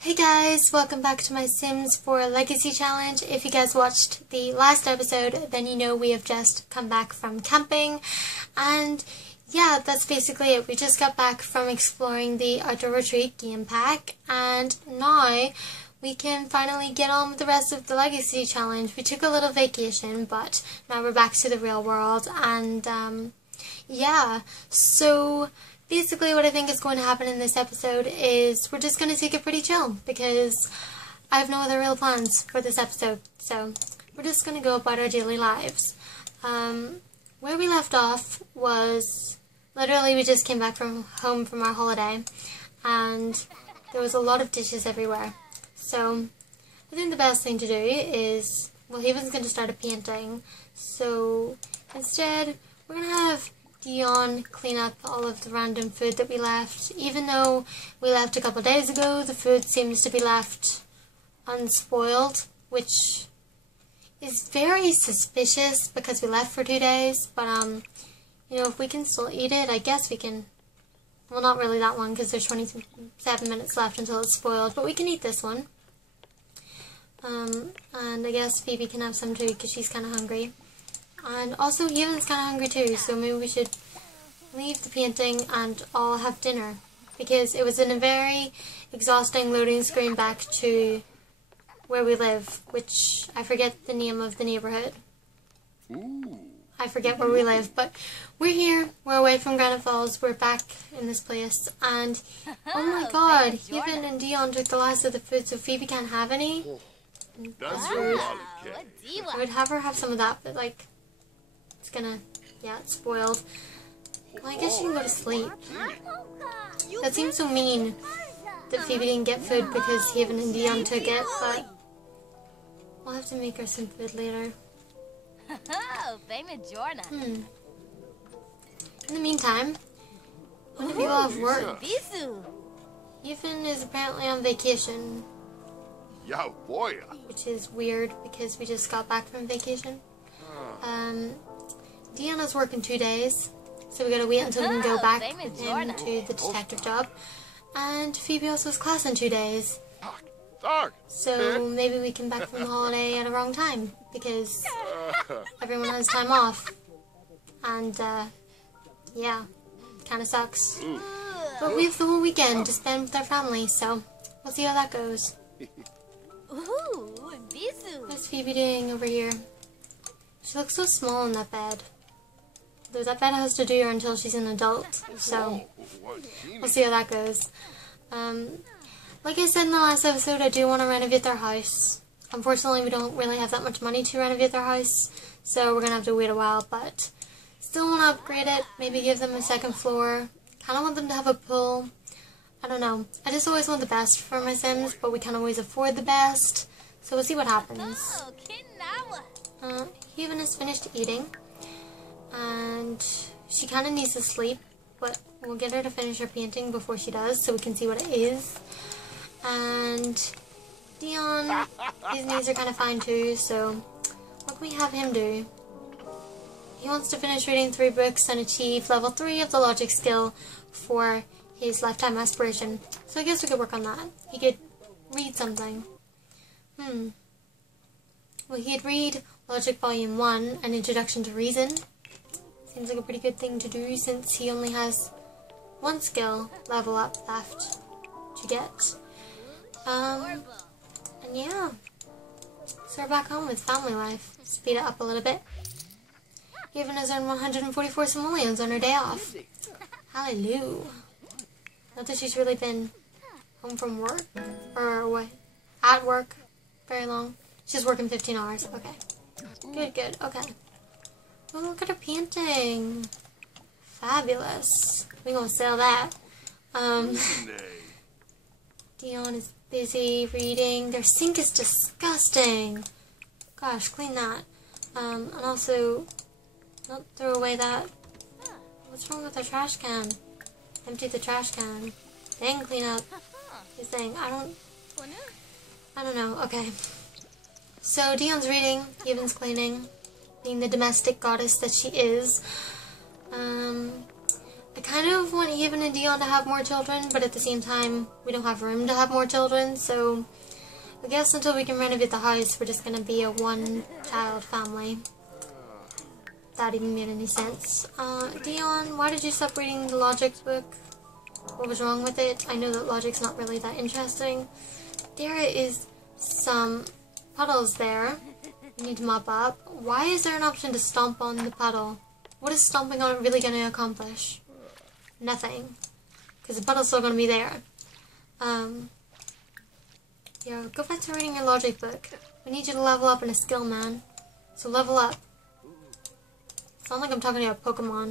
Hey guys, welcome back to my Sims 4 Legacy Challenge. If you guys watched the last episode, then you know we have just come back from camping. And yeah, that's basically it. We just got back from exploring the Outdoor Retreat game pack. And now we can finally get on with the rest of the Legacy Challenge. We took a little vacation, but now we're back to the real world. And yeah, so basically what I think is going to happen in this episode is we're just going to take it pretty chill because I have no other real plans for this episode. So we're just going to go about our daily lives. Where we left off was literally we just came back from home from our holiday and there was a lot of dishes everywhere. So I think the best thing to do is, well, Haven's going to start a painting. So instead we're going to have Dion clean up all of the random food that we left. Even though we left a couple days ago, the food seems to be left unspoiled, which is very suspicious because we left for 2 days. But you know, if we can still eat it, I guess we can. Well, not really that one because there's 27 minutes left until it's spoiled, but we can eat this one. And I guess Phoebe can have some too because she's kind of hungry. And also, Haven's kind of hungry too, so maybe we should leave the painting and all have dinner. Because it was in a very exhausting loading screen back to where we live, which I forget the name of the neighborhood. I forget where we live, but we're here, we're away from Granite Falls, we're back in this place, and oh my god, Haven and Dion took the last of the food, so Phoebe can't have any. That's rude. I would have her have some of that, but like, it's gonna, yeah, it's spoiled. Well, I guess she can go to sleep. That seems so mean that Phoebe didn't get food because Haven and Dion took it, but we'll have to make her some food later. In the meantime, one of you all have work. Haven is apparently on vacation. Which is weird because we just got back from vacation. Deanna's working 2 days, so we gotta wait until we can go back with him to the detective job. And Phoebe also has class in 2 days. So maybe we came back from the holiday at a wrong time because everyone has time off. And yeah, kinda sucks. But we have the whole weekend to spend with our family, so we'll see how that goes. What's Phoebe doing over here? She looks so small in that bed. Though that bed has to do her until she's an adult, so we'll see how that goes. Like I said in the last episode, I do want to renovate their house. Unfortunately, we don't really have that much money to renovate their house, so we're going to have to wait a while, but still want to upgrade it, maybe give them a second floor. Kind of want them to have a pool. I don't know. I just always want the best for my Sims, but we can't always afford the best, so we'll see what happens. Haven has finished eating, and she kind of needs to sleep, but we'll get her to finish her painting before she does, so we can see what it is. And Dion, his knees are kind of fine too, so what can we have him do? He wants to finish reading 3 books and achieve level 3 of the logic skill for his lifetime aspiration. So I guess we could work on that. He could read something. Well, he'd read Logic Volume 1, An Introduction to Reason. Seems like a pretty good thing to do since he only has 1 skill level up left to get. And yeah. So we're back home with family life. Speed it up a little bit. Haven has earned 144 simoleons on her day off. Hallelujah. Not that she's really been home from work, or at work very long. She's working 15 hours. Okay. Good, okay. Oh, look at her painting. Fabulous. We're gonna sell that. Dion is busy reading. Their sink is disgusting. Gosh, clean that. And also, don't throw away that. What's wrong with the trash can? Empty the trash can. Then clean up his thing. I don't know. Okay. So Dion's reading, Haven's cleaning, being the domestic goddess that she is. I kind of want Haven and Dion to have more children, but at the same time, we don't have room to have more children, so I guess until we can renovate the house, we're just gonna be a one-child family. If that even made any sense. Dion, why did you stop reading the logic book? What was wrong with it? I know that logic's not really that interesting. There is some puddles there. You need to mop up. Why is there an option to stomp on the puddle? What is stomping on it really going to accomplish? Nothing. Because the puddle's still going to be there. Yeah, go back to reading your logic book. We need you to level up in a skill, man. So level up. Sound like I'm talking about Pokemon.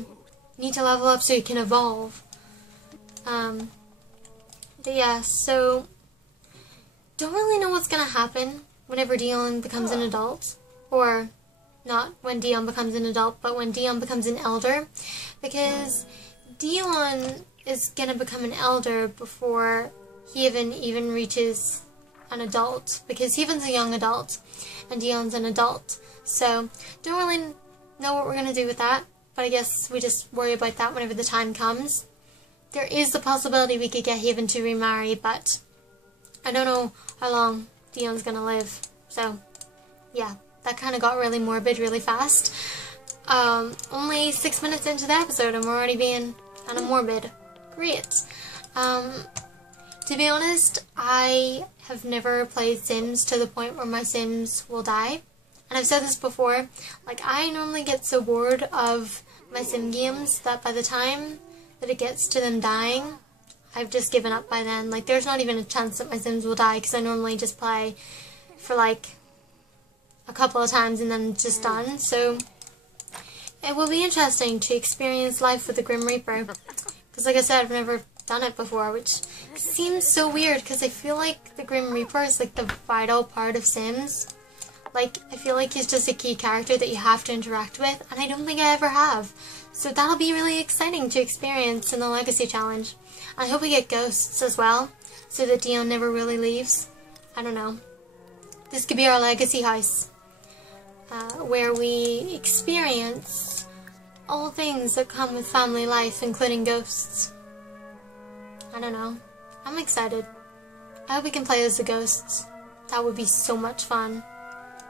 You need to level up so you can evolve. But yeah, so don't really know what's going to happen whenever Dion becomes an adult. Or not when Dion becomes an adult, but when Dion becomes an elder. Because Dion is going to become an elder before he even reaches an adult. Because Heaven's a young adult, and Dion's an adult. So, don't really know what we're going to do with that. But I guess we just worry about that whenever the time comes. There is the possibility we could get Haven to remarry, but I don't know how long Dion's going to live. So, yeah. That kind of got really morbid really fast. Only 6 minutes into the episode and we're already being kind of morbid. Great. To be honest, I have never played Sims to the point where my Sims will die. And I've said this before, like I normally get so bored of my Sim games that by the time that it gets to them dying, I've just given up by then. Like there's not even a chance that my Sims will die because I normally just play for like a couple of times and then just done. So it will be interesting to experience life with the Grim Reaper because like I said, I've never done it before, which seems so weird because I feel like the Grim Reaper is like the vital part of Sims. Like I feel like he's just a key character that you have to interact with, and I don't think I ever have. So that'll be really exciting to experience in the Legacy Challenge. I hope we get ghosts as well, so that Dion never really leaves. I don't know. This could be our legacy house. Where we experience all things that come with family life, including ghosts. I don't know. I'm excited. I hope we can play as the ghosts. That would be so much fun.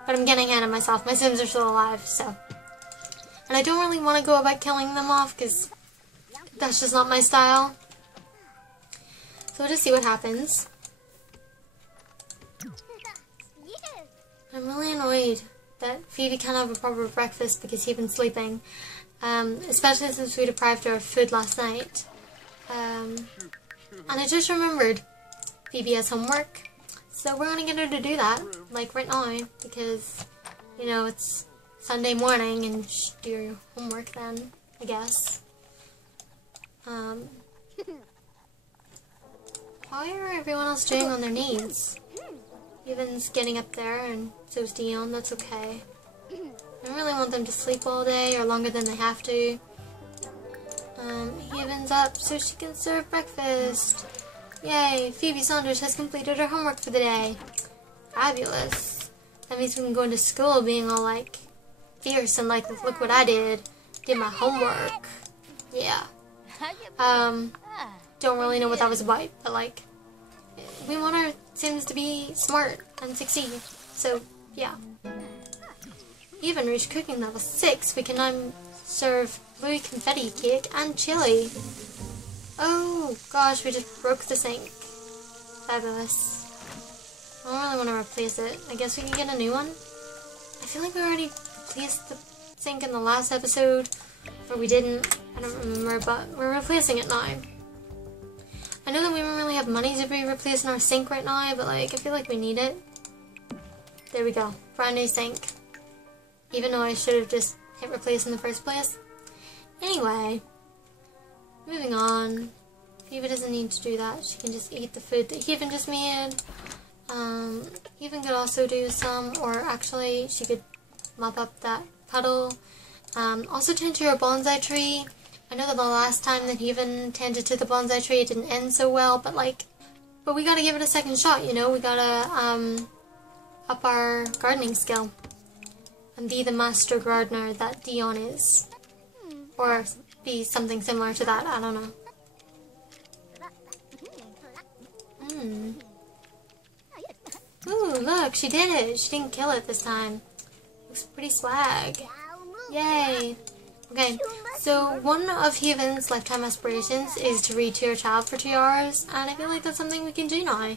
But I'm getting ahead of myself. My Sims are still alive, so. And I don't really want to go about killing them off, because that's just not my style. So we'll just see what happens. I'm really annoyed that Phoebe can't have a proper breakfast because he's been sleeping, especially since we deprived her of food last night. And I just remembered Phoebe has homework, so we're gonna get her to do that, like right now, because, you know, it's Sunday morning and you should do your homework then, I guess. How are everyone else doing on their knees? Evan's getting up there, and so's Dion. That's okay. I don't really want them to sleep all day or longer than they have to. Evan's up so she can serve breakfast. Yay! Phoebe Saunders has completed her homework for the day. Fabulous. That means we can go into school being all like fierce and like, look what I did. Did my homework. Yeah. Don't really know what that was about, but like, we want our Sims to be smart and succeed. So, yeah. Even reached cooking level 6. We can now serve blue confetti cake and chili. Oh, gosh, we just broke the sink. Fabulous. I don't really want to replace it. I guess we can get a new one? I feel like we already replaced the sink in the last episode. Or we didn't. I don't remember, but we're replacing it now. I know that we don't really have money to be replacing our sink right now, but like, I feel like we need it. There we go. Brand new sink. Even though I should have just hit replace in the first place. Anyway. Moving on. Eva doesn't need to do that. She can just eat the food that Heaven just made. Heaven could also do some, or actually, she could mop up that puddle. Also tend to her bonsai tree. I know that the last time that he even tended to the bonsai tree, it didn't end so well, but we gotta give it a second shot, you know? We gotta, up our gardening skill. And be the master gardener that Dion is. Or be something similar to that. I don't know. Ooh, look, she did it. She didn't kill it this time. Looks pretty swag. Yay. Okay, so one of Haven's lifetime aspirations is to read to your child for 2 hours, and I feel like that's something we can do now.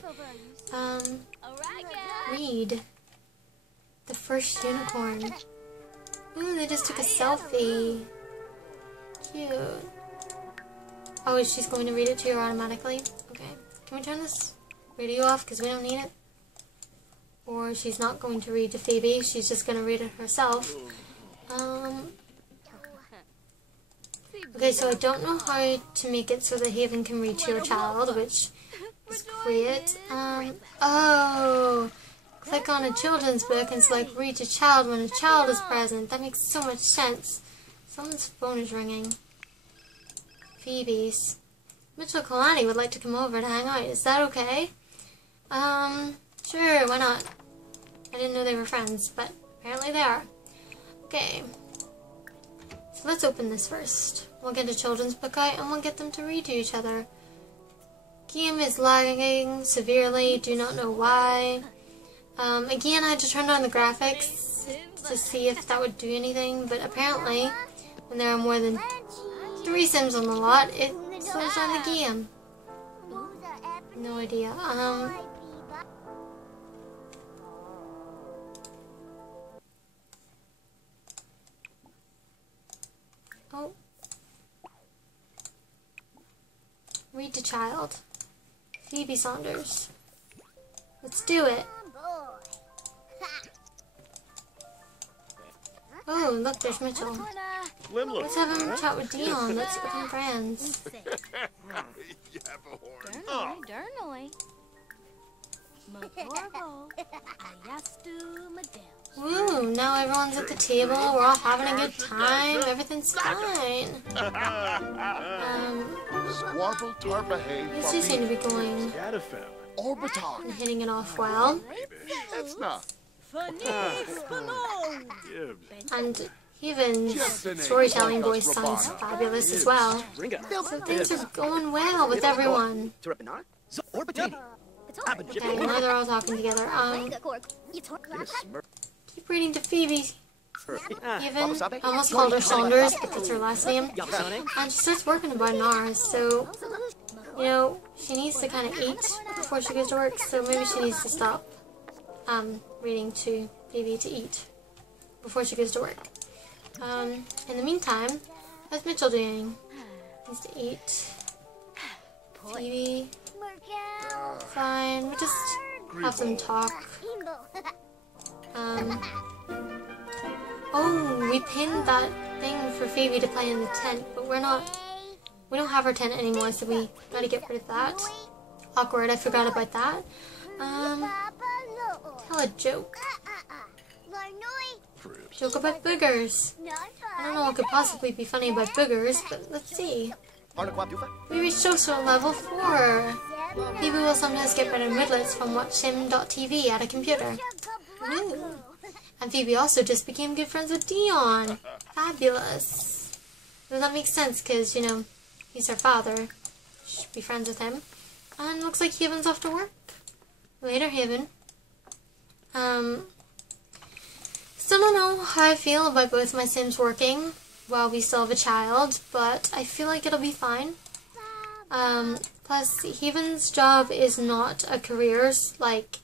Read. The first unicorn. Ooh, they just took a selfie. Cute. Oh, she's going to read it to her automatically? Okay. Can we turn this radio off because we don't need it? Or she's not going to read to Phoebe, she's just going to read it herself. Okay, so I don't know how to make it so that Haven can read to your child, which is great. Oh, click on a children's book and select read to child when a child is present. That makes so much sense. Someone's phone is ringing. Phoebe's. Mitchell Kalani would like to come over to hang out. Is that okay? Sure, why not? I didn't know they were friends, but apparently they are. Okay. So let's open this first. We'll get a children's book out and we'll get them to read to each other. Game is lagging severely, do not know why. Again, I had to turn on the graphics to see if that would do anything, but apparently when there are more than 3 Sims on the lot, it slows down the game. No idea. Oh. Read to child. Phoebe Saunders. Let's do it. Oh, look, there's Mitchell. Let's have him chat with Dion. Let's become friends. Woo, now everyone's at the table. We're all having a good time. Everything's fine. These two seem to be going and hitting it off well. And Haven's storytelling voice sounds fabulous as well. So things are going well with everyone. Okay, now they're all talking together. Keep reading to Phoebe. Haven, I almost called her Saunders, but that's her last name. And she starts working about an hour, so, you know, she needs to kind of eat before she goes to work, so maybe she needs to stop reading to Phoebe to eat before she goes to work. In the meantime, how's Mitchell doing? Needs to eat. Phoebe. Fine, we'll just have some talk. Oh, we pinned that thing for Phoebe to play in the tent, but we don't have our tent anymore, so we gotta get rid of that. Awkward, I forgot about that. Tell a joke. Joke about boogers. I don't know what could possibly be funny about boogers, but let's see. We reached social level 4. Phoebe will sometimes get better moodlets from watchhim.tv at a computer. Woo. And Phoebe also just became good friends with Dion. Fabulous. Well, that makes sense because, you know, he's her father. She should be friends with him. And looks like Haven's off to work. Later, Haven. Still don't know how I feel about both my Sims working while we still have a child, but I feel like it'll be fine. Plus, Haven's job is not a career, like,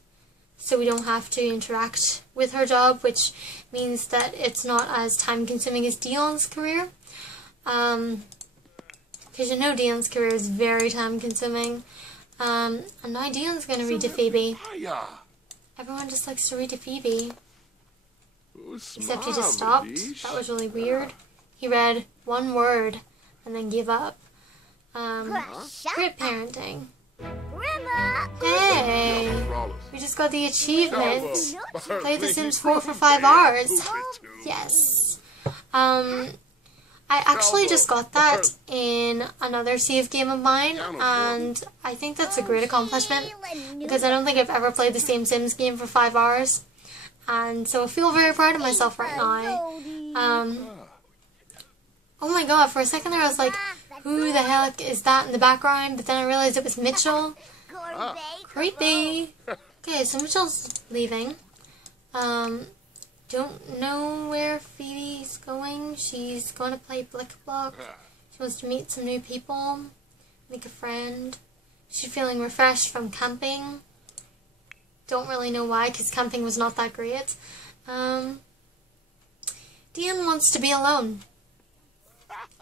so we don't have to interact with her job, which means that it's not as time-consuming as Dion's career. Because you know Dion's career is very time-consuming. And now Dion's going to read to Phoebe. Everyone just likes to read to Phoebe. Except he just stopped. That was really weird. He read one word and then gave up. Great parenting. Hey! We just got the achievement. Play The Sims 4 for 5 hours. Yes. I actually just got that in another save game of mine, and I think that's a great accomplishment because I don't think I've ever played the same Sims game for 5 hours. And so I feel very proud of myself right now. Oh my god, for a second there I was like, who the heck is that in the background? But then I realized it was Mitchell. Creepy. Okay, so Mitchell's leaving. Don't know where Phoebe's going. She's going to play Blick Block. She wants to meet some new people, make a friend. She's feeling refreshed from camping. Don't really know why, because camping was not that great. Dean wants to be alone.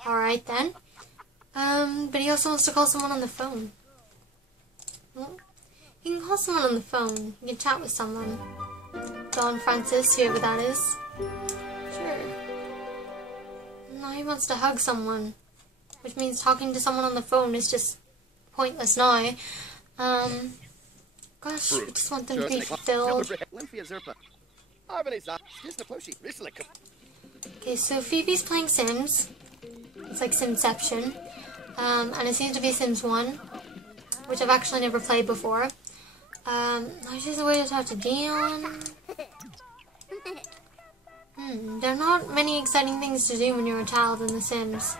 Alright then. But he also wants to call someone on the phone. Well, you can call someone on the phone. You can chat with someone. Don Francis, whoever that is. Sure. No, he wants to hug someone. Which means talking to someone on the phone is just pointless now. Gosh, we just want them to be fulfilled. Okay, so Phoebe's playing Sims. It's like Simception. And it seems to be Sims 1, which I've actually never played before. Now she's a way to talk to Dion. There are not many exciting things to do when you're a child in The Sims.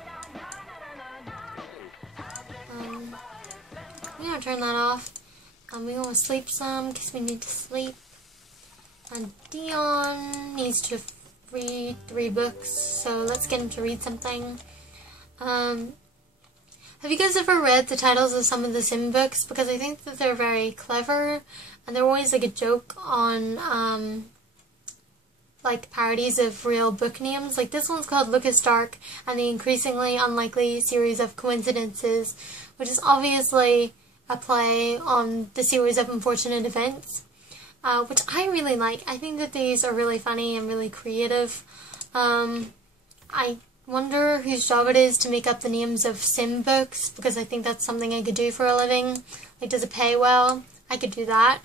I'm gonna turn that off. We're gonna sleep some because we need to sleep. And Dion needs to read 3 books, so let's get him to read something. Have you guys ever read the titles of some of the Sim books? Because I think that they're very clever, and they're always like a joke on like parodies of real book names. Like this one's called Lucas Dark and the Increasingly Unlikely Series of Coincidences, which is obviously a play on the series of unfortunate events, which I really like. I think that these are really funny and really creative. I wonder whose job it is to make up the names of Sim books, because I think that's something I could do for a living. Like, does it pay well? I could do that.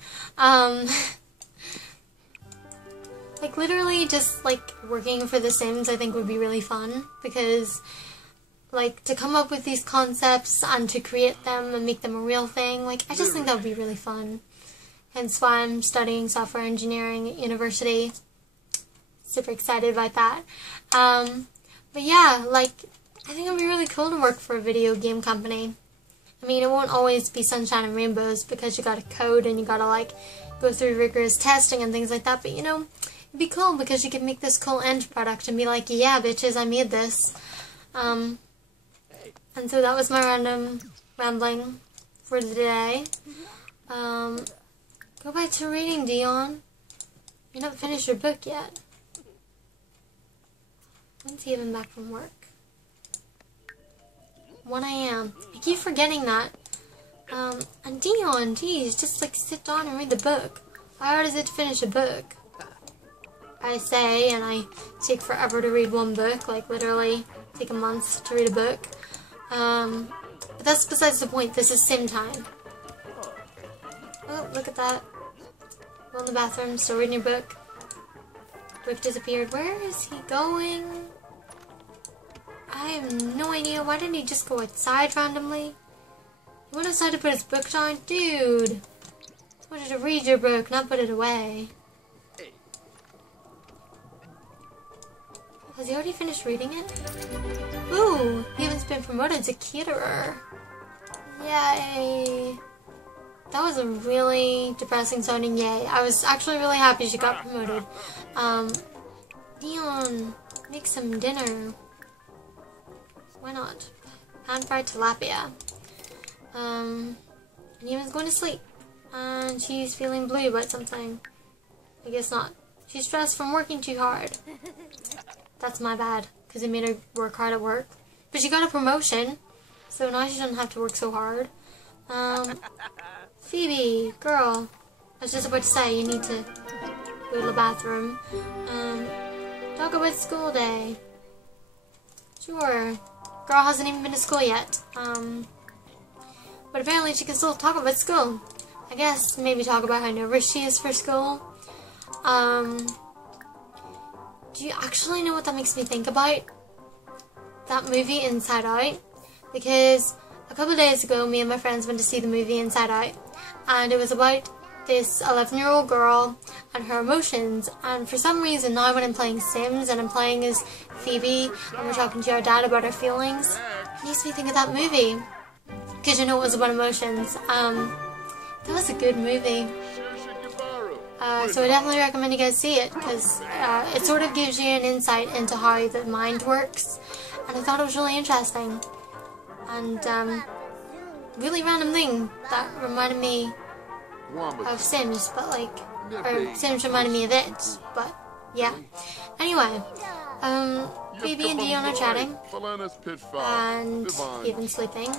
Like, literally just, like, working for The Sims I think would be really fun, because, like, to come up with these concepts and to create them and make them a real thing, like, I just think that would be really fun. Hence why I'm studying software engineering at university. Super excited about that. But yeah, like, I think it would be really cool to work for a video game company. I mean, it won't always be sunshine and rainbows because you gotta code and you gotta, like, go through rigorous testing and things like that. But, you know, it'd be cool because you could make this cool end product and be like, yeah, bitches, I made this. And so that was my rambling for today. Go back to reading, Dion. You haven't finished your book yet. When's he even back from work? 1 AM. I keep forgetting that. And Dion, geez, just like sit down and read the book. How hard is it to finish a book? I say, and I take forever to read one book, like literally take a month to read a book. But that's besides the point. This is sim time. Oh, look at that. Go in the bathroom, still reading your book. Book disappeared. Where is he going? I have no idea. Why didn't he just go outside randomly? He went outside to put his book down? Dude! I wanted to read your book, not put it away. Has he already finished reading it? Ooh! He has been promoted to caterer. Yay! That was a really depressing sounding yay. I was actually really happy she got promoted. Dion, make some dinner. Why not? Pan-fried tilapia. And Dion's going to sleep. And she's feeling blue about something. I guess not. She's stressed from working too hard. That's my bad, because it made her work hard at work. But she got a promotion, so now she doesn't have to work so hard. Phoebe, girl, I was just about to say, you need to go to the bathroom. Talk about school day. Sure. Girl hasn't even been to school yet. But apparently she can still talk about school. I guess maybe talk about how nervous she is for school. Do you actually know what that makes me think about? That movie Inside Out. Because a couple of days ago, me and my friends went to see the movie Inside Out. And it was about this 11-year-old girl and her emotions. And for some reason now when I'm playing Sims and I'm playing as Phoebe and we're talking to our dad about our feelings, it makes me think of that movie. Because you know it was about emotions. That was a good movie. So I definitely recommend you guys see it, because it sort of gives you an insight into how the mind works, and I thought it was really interesting. And really random thing that reminded me of Sims, but like, or Sims reminded me of it, but yeah. Anyway, Phoebe and Dion are chatting, and even sleeping.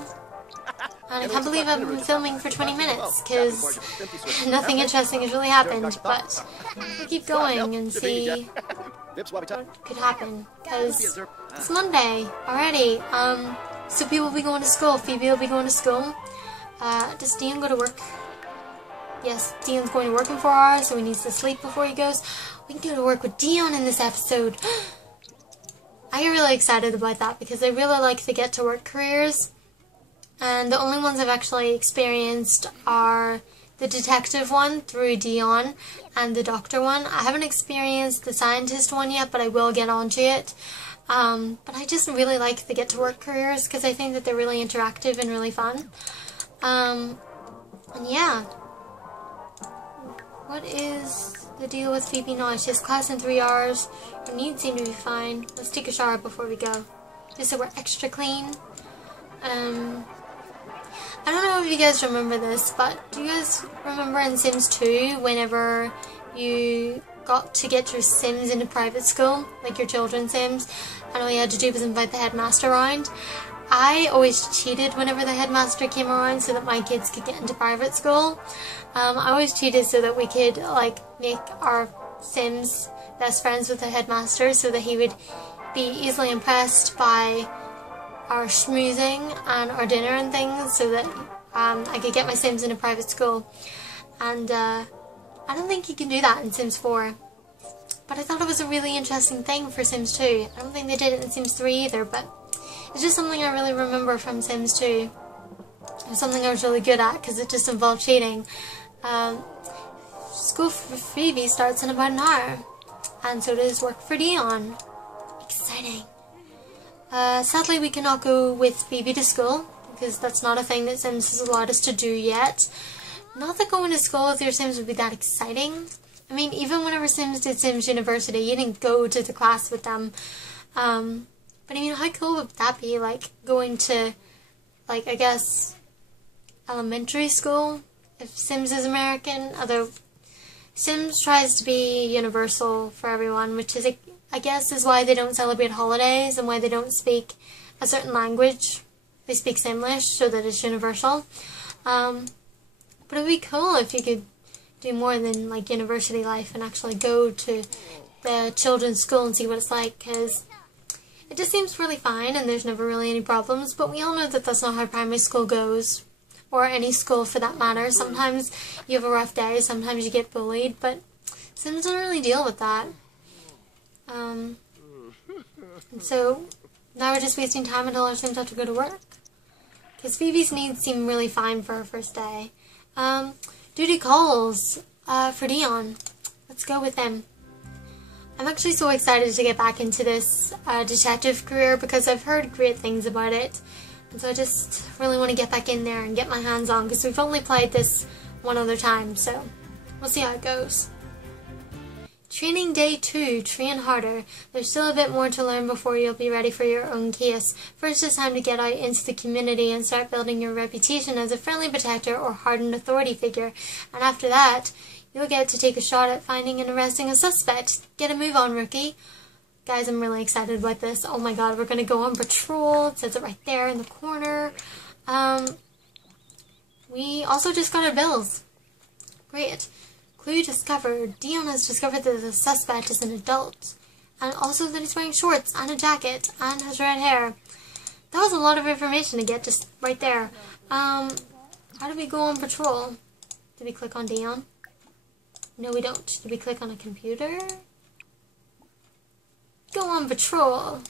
And I can't believe I've been filming for 20 minutes, because nothing interesting has really happened, but we'll keep going and see what could happen, because it's Monday already. So people will be going to school, Phoebe will be going to school. Does Dion go to work? Yes, Dion's going to work in 4 hours, so he needs to sleep before he goes. We can go to work with Dion in this episode. I get really excited about that, because I really like the get to work careers. And the only ones I've actually experienced are the detective one through Dion and the doctor one. I haven't experienced the scientist one yet, but I will get onto it. But I just really like the get-to-work careers, because I think that they're really interactive and really fun. And yeah. What is the deal with Phoebe now? She has class in 3 hours. Her needs seem to be fine. Let's take a shower before we go, just so we're extra clean. I don't know if you guys remember this, but do you guys remember in Sims 2 whenever you got to get your Sims into private school, like your children's Sims, and all you had to do was invite the headmaster around? I always cheated whenever the headmaster came around so that my kids could get into private school. I always cheated so that we could like make our Sims best friends with the headmaster, so that he would be easily impressed by our schmoozing and our dinner and things, so that I could get my Sims into private school. And I don't think you can do that in Sims 4. But I thought it was a really interesting thing for Sims 2. I don't think they did it in Sims 3 either, but it's just something I really remember from Sims 2. It was something I was really good at, because it just involved cheating. School for Phoebe starts in about an hour, and so does work for Dion. Exciting. Sadly, we cannot go with Phoebe to school, because that's not a thing that Sims has allowed us to do yet. Not that going to school with your Sims would be that exciting. I mean, even whenever Sims did Sims University, you didn't go to the class with them. But I mean, how cool would that be? Like, going to, like, I guess, elementary school, if Sims is American, although Sims tries to be universal for everyone, which is, I guess, is why they don't celebrate holidays and why they don't speak a certain language. They speak Simlish so that it's universal. But it would be cool if you could do more than like university life and actually go to the children's school and see what it's like, because it just seems really fine and there's never really any problems. But we all know that that's not how primary school goes, or any school for that matter. Sometimes you have a rough day, sometimes you get bullied, but Sims don't really deal with that. And so now we're just wasting time until our Sims have to go to work, because Phoebe's needs seem really fine for her first day. Duty calls for Dion. Let's go with them. I'm actually so excited to get back into this detective career, because I've heard great things about it, and so I just really want to get back in there and get my hands on, because we've only played this one other time, so we'll see how it goes. Training day 2, train harder. There's still a bit more to learn before you'll be ready for your own case. First, it's time to get out into the community and start building your reputation as a friendly protector or hardened authority figure. And after that, you'll get to take a shot at finding and arresting a suspect. Get a move on, rookie. Guys, I'm really excited about this. Oh my god, we're going to go on patrol. It says it right there in the corner. We also just got our bills. Great. Clue discovered. Dion has discovered that the suspect is an adult, and also that he's wearing shorts and a jacket and has red hair. That was a lot of information to get just right there. How do we go on patrol? Do we click on Dion? No, we don't. Do we click on a computer? Go on patrol.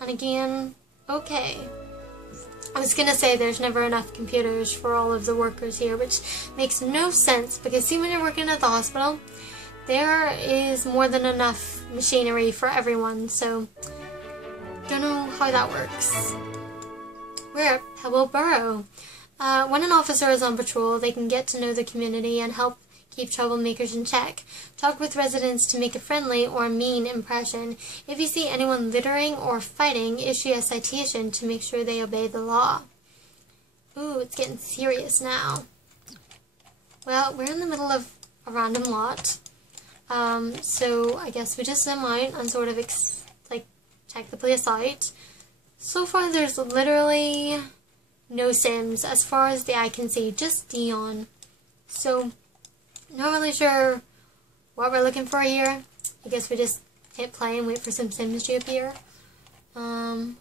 And again, okay. I was gonna say there's never enough computers for all of the workers here, which makes no sense because see, when you're working at the hospital, there is more than enough machinery for everyone, so don't know how that works. We're at Pebble Burrow. When an officer is on patrol, they can get to know the community and help keep troublemakers in check. Talk with residents to make a friendly or mean impression. If you see anyone littering or fighting, issue a citation to make sure they obey the law. Ooh, it's getting serious now. Well, we're in the middle of a random lot. So I guess we just zoom out and sort of check the place out. So far there's literally no Sims as far as the eye can see, just Dion. So not really sure what we're looking for here. I guess we just hit play and wait for some Sims to appear. We're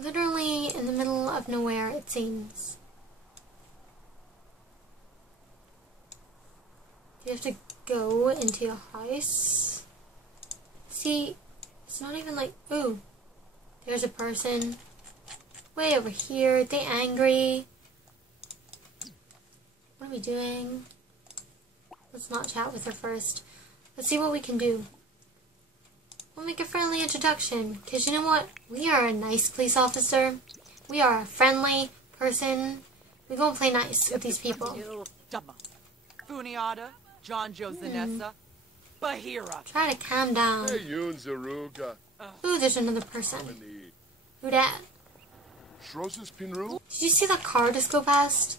literally in the middle of nowhere, it seems. You have to go into a house. See, it's not even like, ooh, there's a person way over here. They angry. What are we doing? Let's not chat with her first. Let's see what we can do. We'll make a friendly introduction, because you know what? We are a nice police officer. We are a friendly person. We're going to play nice with these people. Funiata, John Joe Zanessa, Bahira. Try to calm down. Ooh, there's another person. Who dat? Did you see that car just go past?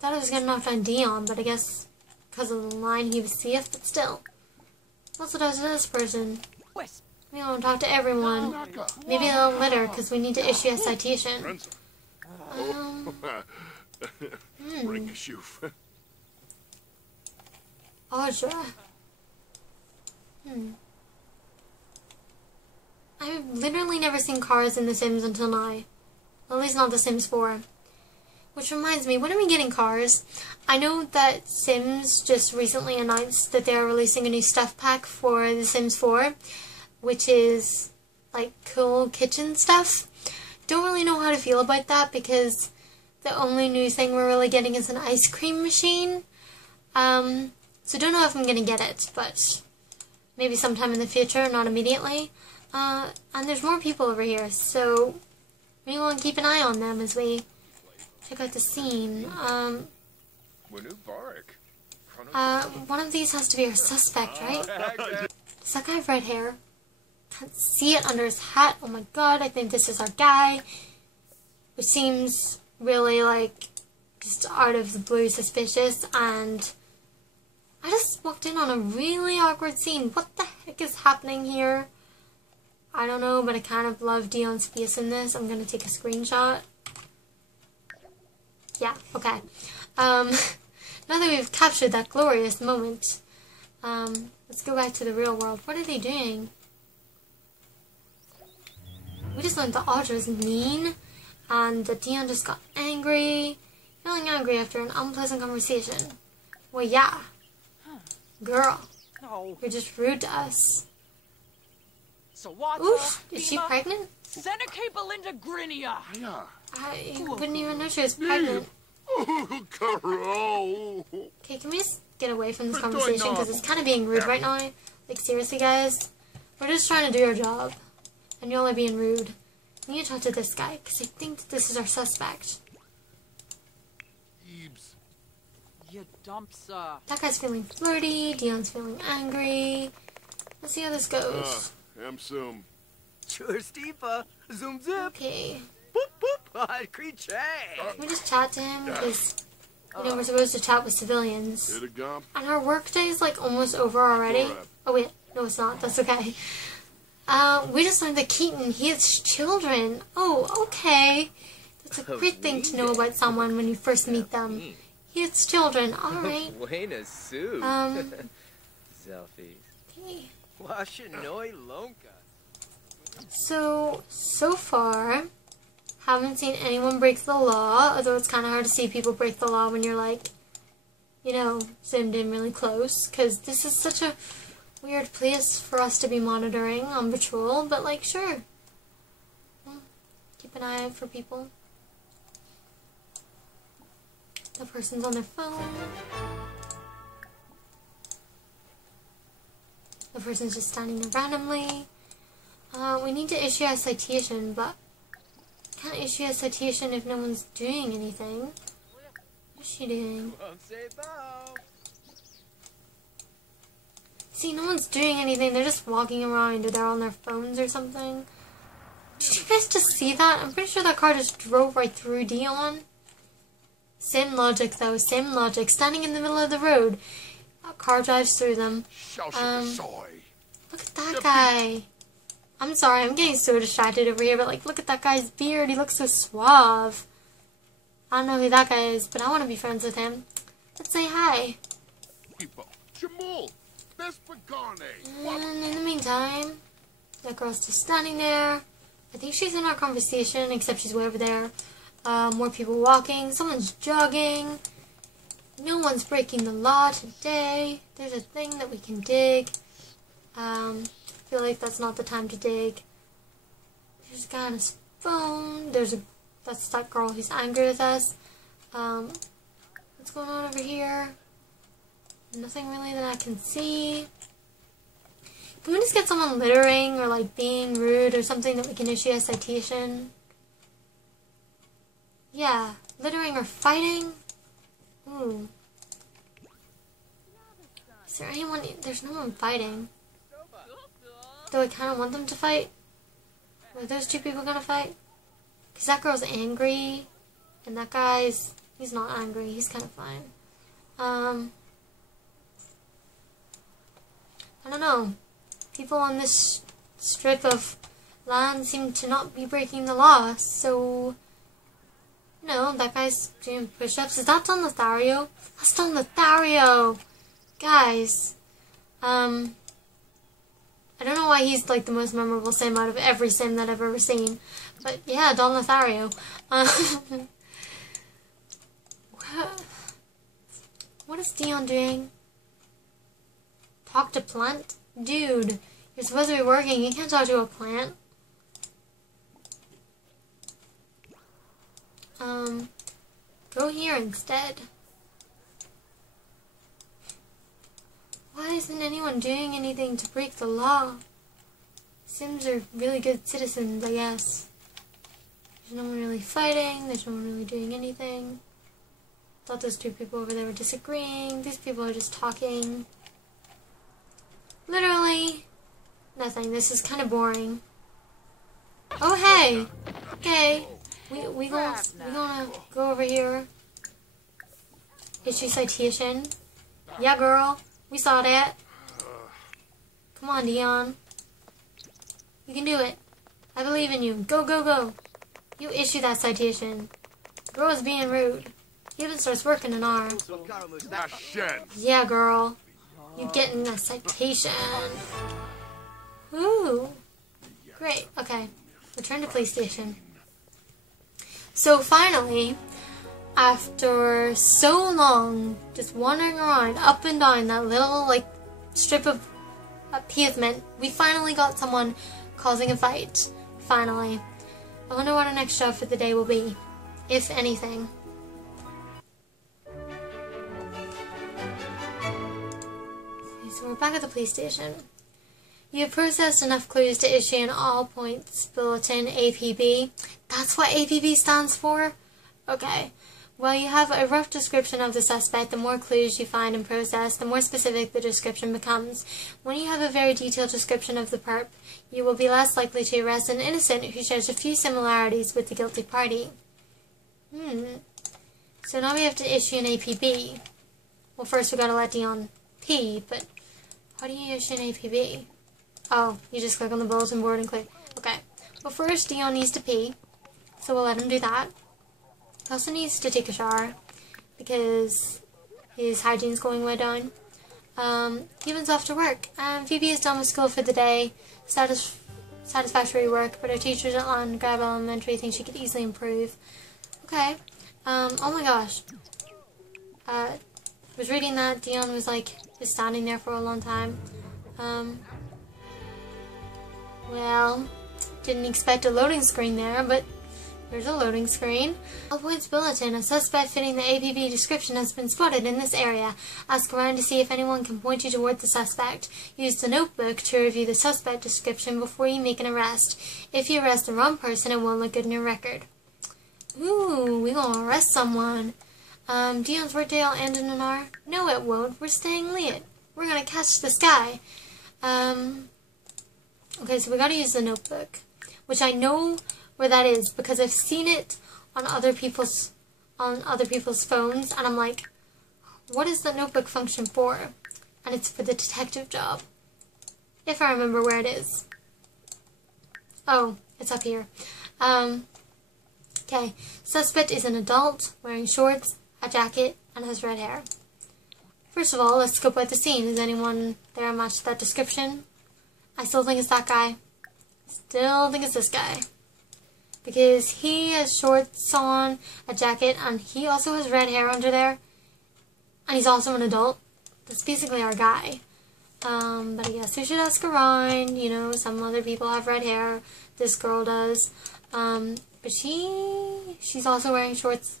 Thought it was gonna knock down Dion, but I guess because of the line he was safe, but still. What's it does to this person? We don't talk to everyone. Maybe they'll litter because we need to issue a citation. Audra. I've literally never seen cars in The Sims until now. At least not The Sims 4. Which reminds me, when are we getting cars? I know that Sims just recently announced that they're releasing a new stuff pack for The Sims 4, which is like cool kitchen stuff. Don't really know how to feel about that because the only new thing we're really getting is an ice cream machine. So don't know if I'm gonna get it, but maybe sometime in the future, not immediately. And there's more people over here, so we want to keep an eye on them as we check out the scene. One of these has to be our suspect, right? Does that guy have red hair? Can't see it under his hat. Oh my god, I think this is our guy. Which seems really like just out of the blue suspicious, and I just walked in on a really awkward scene. What the heck is happening here? I don't know, but I kind of love Dion's face in this. I'm gonna take a screenshot. Yeah, okay. Now that we've captured that glorious moment, let's go back to the real world. What are they doing? We just learned that Audra's mean, and that Dion just got angry. Feeling angry after an unpleasant conversation. Well, yeah. Girl, you're just rude to us. Oof, is she pregnant? Seneca Belinda Grinia. I wouldn't even know she was pregnant. Okay, can we just get away from this conversation because it's kind of being rude right now? Like, seriously, guys? We're just trying to do our job, and y'all are being rude. We need to talk to this guy because I think that this is our suspect. That guy's feeling flirty, Dion's feeling angry. Let's see how this goes. Okay. Can we just chat to him? Because, you know, we're supposed to chat with civilians. And our work day is like almost over already. Oh wait, no it's not. That's okay. We just learned that Keaton, he has children. Oh, okay. That's a great thing to know about someone when you first meet them. He has children, alright. Okay. So far, haven't seen anyone break the law, although it's kind of hard to see people break the law when you're like, you know, zoomed in really close, because this is such a weird place for us to be monitoring on patrol, but like, sure. Keep an eye out for people. The person's on their phone. The person's just standing there randomly. We need to issue a citation, but can't issue a citation if no one's doing anything. What's she doing? See, no one's doing anything. They're just walking around, or they're on their phones or something. Did you guys just see that? I'm pretty sure that car just drove right through Dion. Same logic, though. Same logic. Standing in the middle of the road. A car drives through them. Look at that guy. I'm sorry, I'm getting so distracted over here, but like, look at that guy's beard. He looks so suave. I don't know who that guy is, but I want to be friends with him. Let's say hi. And in the meantime, that girl's just standing there. I think she's in our conversation, except she's way over there. More people walking. Someone's jogging. No one's breaking the law today. There's a thing that we can dig. I feel like that's not the time to dig. There's a guy on his phone. That's that girl who's angry with us. What's going on over here? Nothing really that I can see. Can we just get someone littering or like being rude or something that we can issue a citation? Yeah, littering or fighting? Ooh. Is there anyone? There's no one fighting. Though I kind of want them to fight. Are those two people gonna fight? Because that girl's angry. And that guy's... he's not angry. He's kind of fine. I don't know. People on this strip of land seem to not be breaking the law. So... no, that guy's doing push-ups. Is that Don Lothario? That's Don Lothario! Guys. I don't know why he's like the most memorable sim out of every sim that I've ever seen. But yeah, Don Lothario. What is Dion doing? Talk to plant? Dude, you're supposed to be working. You can't talk to a plant. Go here instead. Why isn't anyone doing anything to break the law? Sims are really good citizens, I guess. There's no one really fighting. There's no one really doing anything. Thought those two people over there were disagreeing. These people are just talking. Literally nothing. This is kind of boring. Oh, hey. Okay. We gonna go over here. Issue citation. Yeah, girl. We saw that. Come on, Dion. You can do it. I believe in you. Go, go, go. You issue that citation. Girl is being rude. He even starts working an hour. Yeah, girl. You getting a citation. Ooh. Great. Okay. Return to police station. So finally, after so long just wandering around up and down that little like strip of pavement, we finally got someone causing a fight. Finally. I wonder what our next job for the day will be, if anything. Okay, so we're back at the police station. You have processed enough clues to issue an all-points bulletin, APB. That's what APB stands for? Okay. Well, you have a rough description of the suspect. The more clues you find and process, the more specific the description becomes. When you have a very detailed description of the perp, you will be less likely to arrest an innocent who shares a few similarities with the guilty party. So now we have to issue an APB. Well, first we gotta let Dion pee, but how do you issue an APB? Oh, you just click on the bulletin board and click. Okay. Well, first Dion needs to pee, so we'll let him do that. He also needs to take a shower because his hygiene's going way down. Evan's off to work, and Phoebe is done with school for the day. Satisfactory work, but her teachers at Grab Elementary think she could easily improve. Okay. Oh my gosh. I was reading that Dion was like just standing there for a long time. Well, didn't expect a loading screen there, but there's a loading screen. All points bulletin. A suspect fitting the APB description has been spotted in this area. Ask around to see if anyone can point you toward the suspect. Use the notebook to review the suspect description before you make an arrest. If you arrest the wrong person, it won't look good in your record. Ooh, we gonna arrest someone. Dion's birthday will end in an hour? No, it won't. We're staying late. We're gonna catch this guy. Okay, so we gotta use the notebook, which I know where that is because I've seen it on other people's phones, and I'm like, what is the notebook function for? And it's for the detective job, if I remember where it is. Oh, it's up here. Okay, suspect is an adult wearing shorts, a jacket, and has red hair. First of all, let's scope out the scene. Is anyone there match that description? I still think it's that guy. Still think it's this guy. Because he has shorts on, a jacket, and he also has red hair under there. And he's also an adult. That's basically our guy. But I guess we should ask around. You know, some other people have red hair. This girl does. But she's also wearing shorts.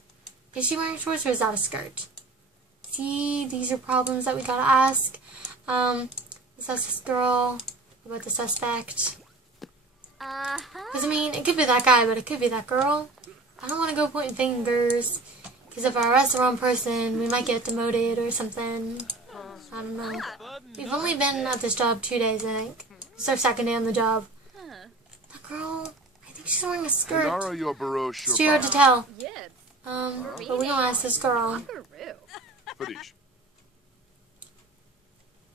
Is she wearing shorts or is that a skirt? See, these are problems that we gotta ask. Is that this girl? What about the suspect? Because, I mean, it could be that guy, but it could be that girl. I don't want to go pointing fingers. Because if I arrest the wrong person, we might get demoted or something. I don't know. We've only been at this job 2 days, I think. It's our second day on the job. That girl, I think she's wearing a skirt. It's too hard to tell. But we don't ask this girl.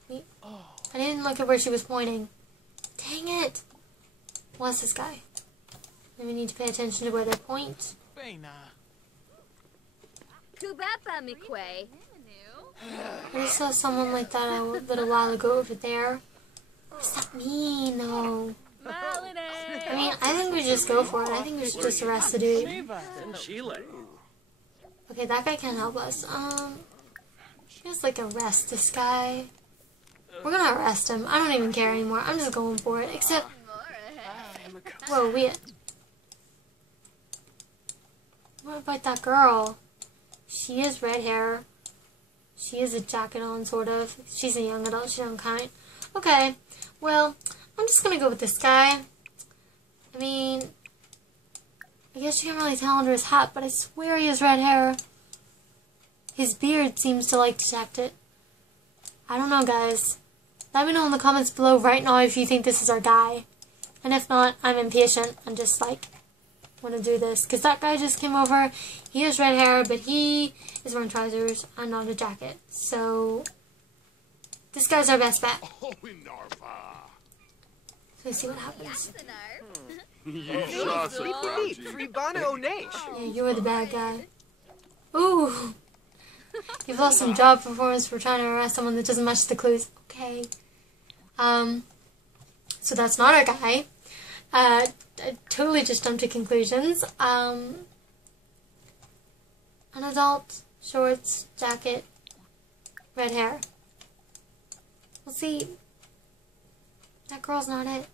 Wait. I didn't look at where she was pointing. Dang it! What's this guy? Then we need to pay attention to where they point. I saw someone like that a little while ago over there. What does that mean, though? I mean, I think we just go for it. I think we should just arrest the dude. Okay, that guy can't help us. Just like arrest this guy. We're gonna arrest him. I don't even care anymore. I'm just going for it. Except, whoa, what about that girl? She has red hair. She has a jacket on, sort of. She's a young adult. She don't count. Okay, well, I'm just gonna go with this guy. I mean, I guess you can't really tell under his hat, but I swear he has red hair. His beard seems to like detect it. I don't know, guys. Let me know in the comments below right now if you think this is our guy. And if not, I'm impatient and just like want to do this. Because that guy just came over. He has red hair, but he is wearing trousers and not a jacket. So, this guy's our best bet. Let's see what happens. Yeah, you were the bad guy. Ooh. You've lost some job performance for trying to arrest someone that doesn't match the clues. Okay. So that's not our guy. I totally just jumped to conclusions. An adult, shorts, jacket, red hair. We'll see. That girl's not it.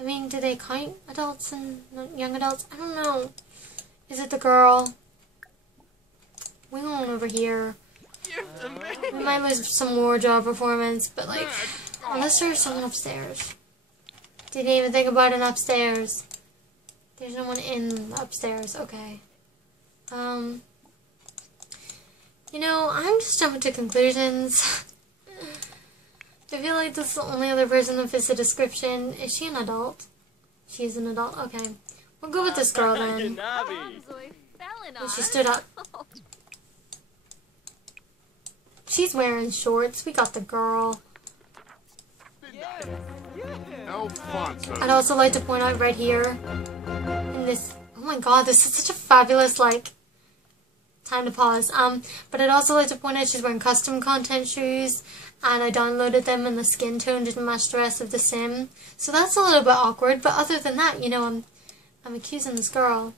I mean, do they count adults and young adults? I don't know. Is it the girl? We're going over here. We might lose some more job performance, but like, unless there's someone upstairs. Didn't even think about it upstairs. There's no one in the upstairs. Okay. You know, I'm just jumping to conclusions. I feel like this is the only other person that fits the description. Is she an adult? She is an adult. Okay. We'll go with this girl then. And she stood up. She's wearing shorts. We got the girl. I'd also like to point out right here in this. Oh my god, this is such a fabulous like time to pause. But I'd also like to point out she's wearing custom content shoes, and I downloaded them and the skin tone didn't match the rest of the sim. So that's a little bit awkward. But other than that, you know, I'm accusing this girl.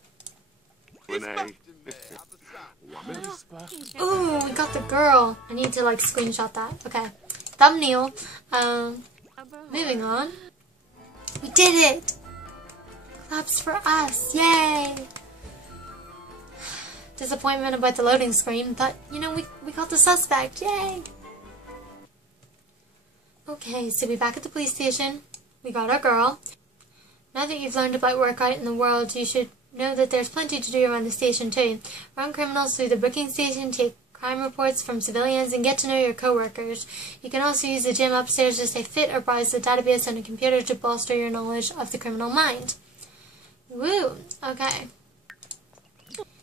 Ooh, we got the girl. I need to like screenshot that. Okay. thumbnail. Moving on. We did it! Claps for us. Yay! Disappointment about the loading screen, but, you know, we got the suspect. Yay! Okay, so we're back at the police station. We got our girl. Now that you've learned about work out in the world, you should know that there's plenty to do around the station too. Run criminals through the booking station, take crime reports from civilians, and get to know your co-workers. You can also use the gym upstairs to stay fit or browse the database on a computer to bolster your knowledge of the criminal mind. Woo! Okay.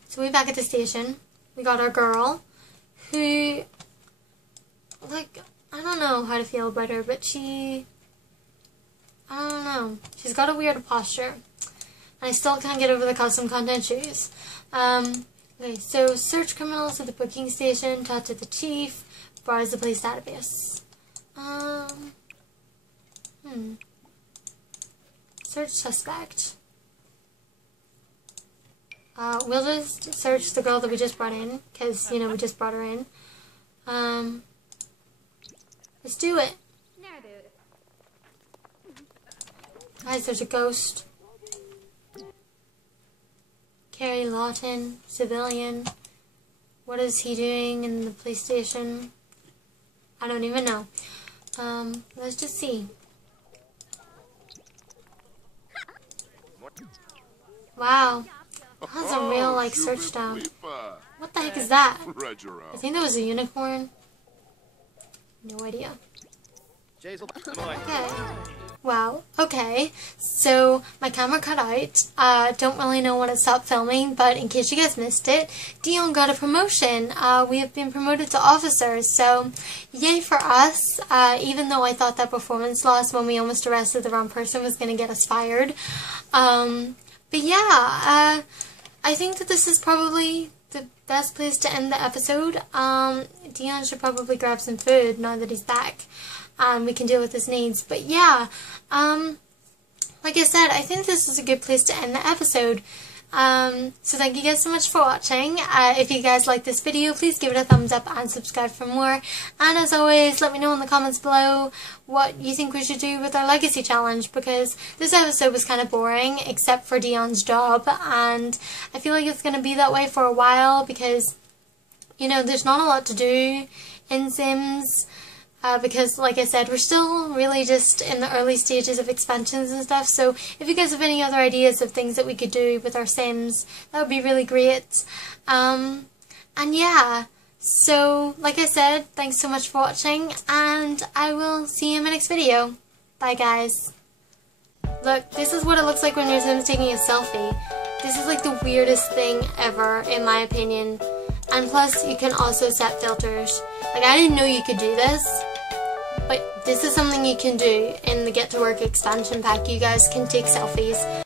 So we're back at the station. We got our girl, who, like, I don't know how to feel about her, but I don't know. She's got a weird posture. And I still can't get over the custom content shoes. Okay, so search criminals at the booking station, talk to the chief, browse the police database. Search suspect. We'll just search the girl that we just brought in, because, you know, we just brought her in. Let's do it. Guys, there's a ghost. Carrie Lawton, civilian. What is he doing in the police station? I don't even know. Let's just see. Wow. That's a real, like, search down. What the heck is that? I think that was a unicorn. No idea. Okay. Wow. Okay. So, my camera cut out. Don't really know when it stopped filming, but in case you guys missed it, Dion got a promotion. We have been promoted to officers, so yay for us. Even though I thought that performance loss when we almost arrested the wrong person was going to get us fired. But yeah, I think that this is probably the best place to end the episode. Dion should probably grab some food now that he's back. We can deal with his needs. But yeah, like I said, I think this is a good place to end the episode. So thank you guys so much for watching. If you guys like this video, please give it a thumbs up and subscribe for more. And as always, let me know in the comments below what you think we should do with our legacy challenge, because this episode was kind of boring except for Dion's job, and I feel like it's going to be that way for a while because, you know, there's not a lot to do in Sims. Because, like I said, we're still really just in the early stages of expansions and stuff, so if you guys have any other ideas of things that we could do with our Sims, that would be really great. And yeah, so, like I said, thanks so much for watching, and I will see you in my next video. Bye, guys. Look, this is what it looks like when your Sim's taking a selfie. This is like the weirdest thing ever, in my opinion. And plus, you can also set filters. Like, I didn't know you could do this. But this is something you can do in the Get to Work expansion pack. You guys can take selfies.